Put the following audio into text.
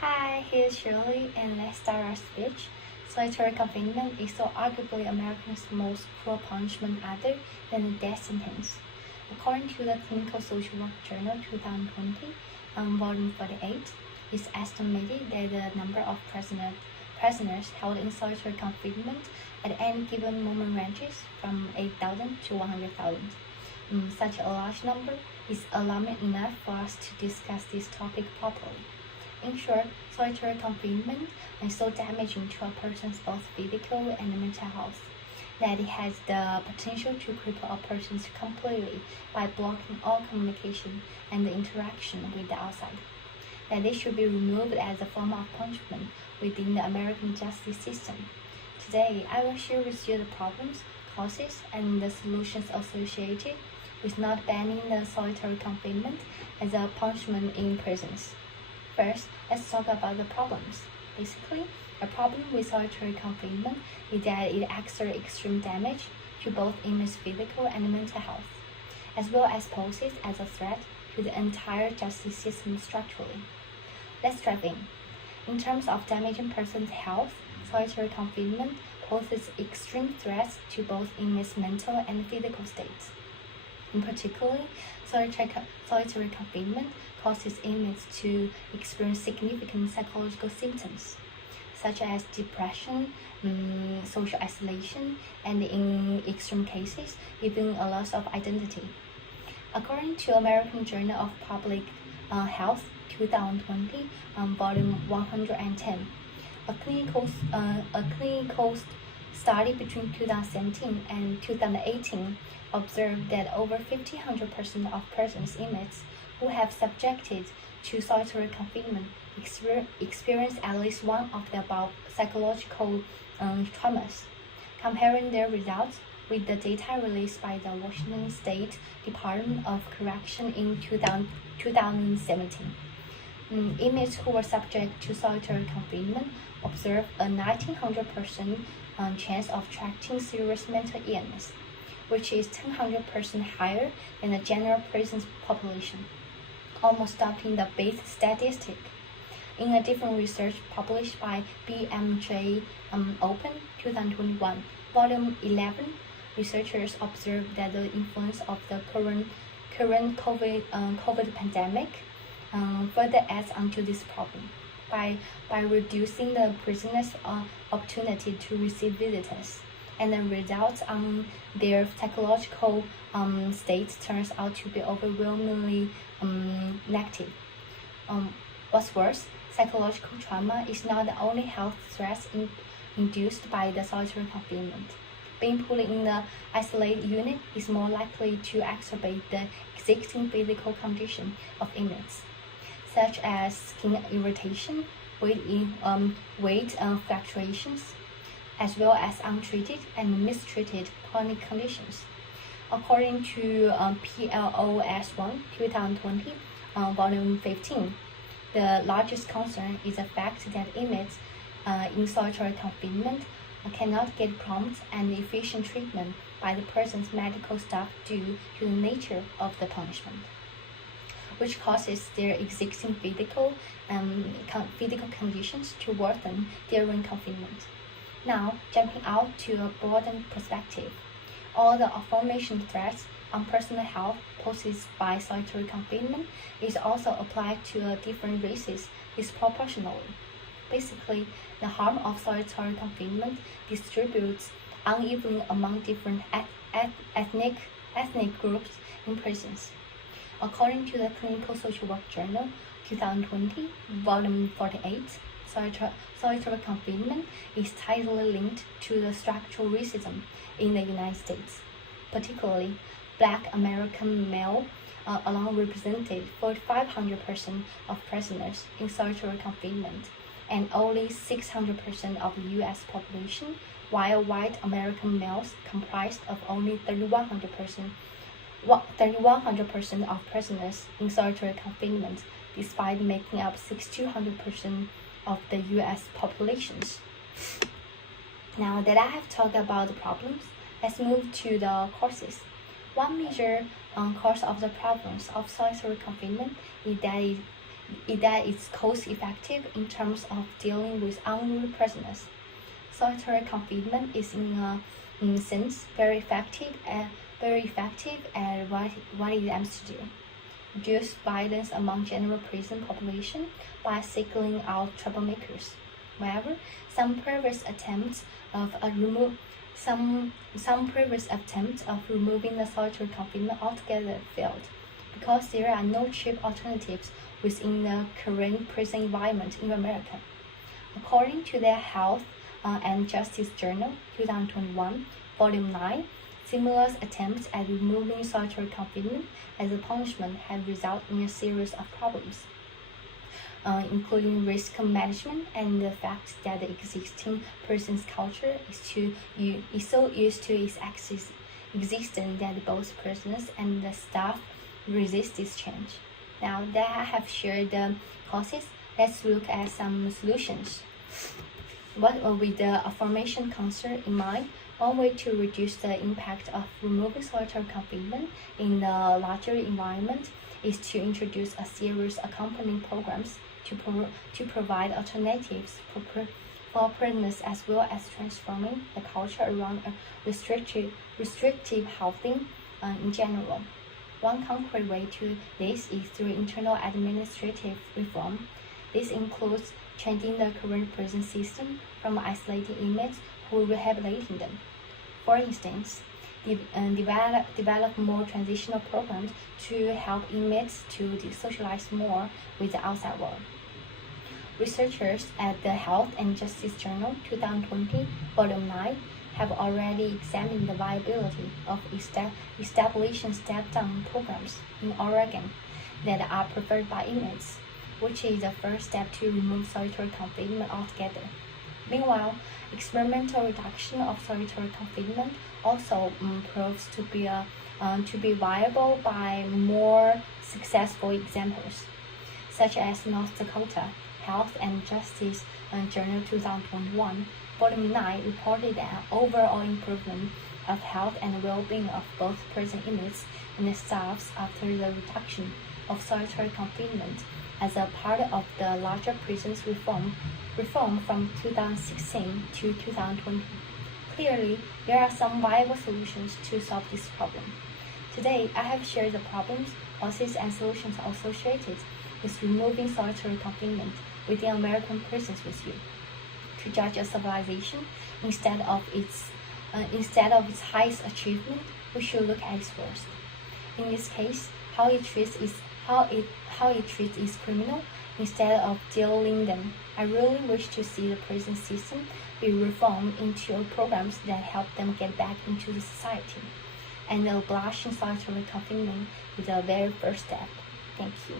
Hi, here's Shirley, and let's start our speech. Solitary confinement is so arguably America's most cruel punishment other than the death sentence. According to the Clinical Social Work Journal 2020, volume 48, it's estimated that the number of prisoners held in solitary confinement at any given moment ranges from 8,000 to 100,000. Such a large number is alarming enough for us to discuss this topic properly. In short, solitary confinement is so damaging to a person's both physical and mental health that it has the potential to cripple a person completely by blocking all communication and interaction with the outside. That it should be removed as a form of punishment within the American justice system. Today, I will share with you the problems, causes, and the solutions associated with not banning the solitary confinement as a punishment in prisons. First, let's talk about the problems. Basically, a problem with solitary confinement is that it exerts extreme damage to both inmates' physical and mental health, as well as poses as a threat to the entire justice system structurally. Let's dive in. In terms of damaging person's health, solitary confinement poses extreme threats to both inmates' mental and physical states. In particular, solitary confinement causes inmates to experience significant psychological symptoms, such as depression, social isolation, and in extreme cases, even a loss of identity. According to American Journal of Public Health 2020, volume 110, a clinical study between 2017 and 2018 observed that over 1,500% of prisons inmates who have subjected to solitary confinement experience at least one of the above psychological traumas. Comparing their results with the data released by the Washington State Department of Correction in 2017, inmates who were subject to solitary confinement observed a 1,900% chance of contracting serious mental illness, which is 100% higher than the general prison population, almost doubling the base statistic. In a different research published by BMJ Open 2021, volume 11, researchers observed that the influence of the current COVID pandemic further adds onto this problem by reducing the prisoners' opportunity to receive visitors, and the results on their psychological states turns out to be overwhelmingly negative. What's worse, psychological trauma is not the only health threat induced by the solitary confinement. Being put in the isolated unit is more likely to exacerbate the existing physical condition of inmates, such as skin irritation, weight fluctuations, as well as untreated and mistreated chronic conditions. According to PLOS 1 2020, volume 15, the largest concern is the fact that inmates in solitary confinement cannot get prompt and efficient treatment by the prison's medical staff due to the nature of the punishment, which causes their existing physical conditions to worsen during confinement. Now, jumping out to a broader perspective, all the aforementioned threats on personal health posed by solitary confinement is also applied to different races disproportionately. Basically, the harm of solitary confinement distributes unevenly among different ethnic groups in prisons. According to the Clinical Social Work Journal 2020, volume 48, solitary confinement is tightly linked to the structural racism in the United States. Particularly, Black American male alone represented 4,500% of prisoners in solitary confinement, and only 600% of the U.S. population, while white American males comprised of only 3,100% of prisoners in solitary confinement, despite making up 6,200% of the U.S. populations. Now that I have talked about the problems, let's move to the causes. One major cause of the problems of solitary confinement is that that it's cost-effective in terms of dealing with unruly prisoners. Solitary confinement is, in a sense, very effective at what it aims to do: reduce violence among general prison population by singling out troublemakers. However, some previous attempts of removing the solitary confinement altogether failed, because there are no cheap alternatives within the current prison environment in America. According to the Health and Justice Journal, 2021, Volume 9, similar attempts at removing solitary confinement as a punishment have resulted in a series of problems, including risk management and the fact that the existing prison's culture is so used to its existence that both prisoners and the staff resist this change. Now that I have shared the causes, let's look at some solutions. With the aforementioned concern in mind, one way to reduce the impact of removing solitary confinement in the larger environment is to introduce a series of accompanying programs to provide alternatives for prisoners, as well as transforming the culture around restrictive housing in general. One concrete way to this is through internal administrative reform. This includes changing the current prison system from isolating inmates to rehabilitating them. For instance, develop more transitional programs to help inmates to socialize more with the outside world. Researchers at the Health and Justice Journal, 2020, Volume 9, have already examined the viability of establishing step-down programs in Oregon that are preferred by inmates, which is the first step to remove solitary confinement altogether. Meanwhile, experimental reduction of solitary confinement also proves to be viable by more successful examples, such as North Dakota Health and Justice Journal 2021, Volume 9 reported an overall improvement of health and well-being of both prison inmates and the staffs after the reduction of solitary confinement as a part of the larger prisons reform from 2016 to 2020. Clearly, there are some viable solutions to solve this problem. Today, I have shared the problems, causes, and solutions associated with removing solitary confinement within American prisons with you. To judge a civilization instead of its highest achievement, we should look at its worst. In this case, how it treats its criminal instead of dealing them. I really wish to see the prison system be reformed into programs that help them get back into the society. And abolishing solitary confinement is the very first step. Thank you.